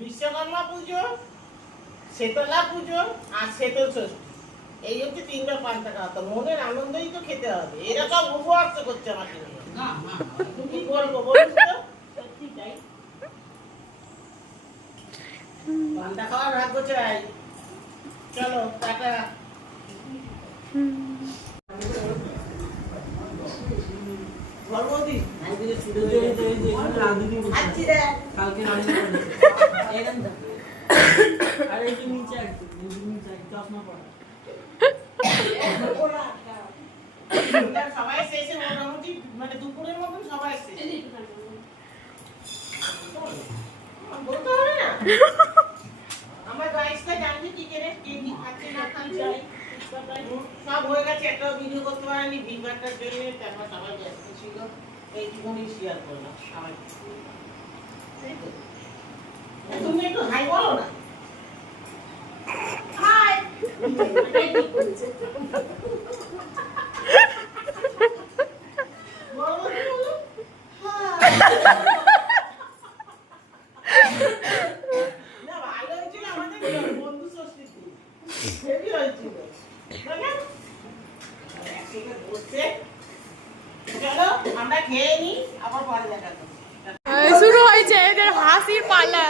বিশ্বকর্মা পুজো, শীতলা পুজো আর শীতল ষষ্ঠী, এই হচ্ছে 3 বার পান্তা খাওয়া। তো মনের আনন্দই তো খেতে হবে। এরা সব উপহাস করছে আমাকে নিয়ে। কি বলবো বলুন তো? সত্যি তাই। পান্তা খাওয়ার ভাগ্য চাই। চলো টাটা। গর্ভবতী আচ্ছি রে কালকে রান্না করেছে এরকম আর এই যে নিচে চশমা পড়া সবাই শেষে মোটামুটি মানে দুপুরের মতন সবাই শেষে বলতে হবে না আমার গাইসটা জানবি কি করে কে কি খাচ্ছে না খাচ্ছে সব হয়ে গেছে। একটা ভিডিও করতে পারেনি ভিড়ভাড়টার জন্য, তারপর সবাই ব্যস্ত ছিল, এইটুকুনি শেয়ার করলাম সবাই। তুমি একটু হাই বলো না। হাই আমরা খেয়ে নি আবার পরে দেখা করবো। শুরু হয়েছে এদের হাসির পালা।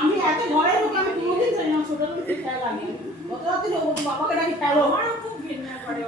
আমি এত ঘরে ঢুকে আমি কোনোদিন চাই না ছোট ছোট খেলা নিয়ে। গত রাতে বাবাকে ডাকি খেলো। আমার খুব ঘৃণা করে।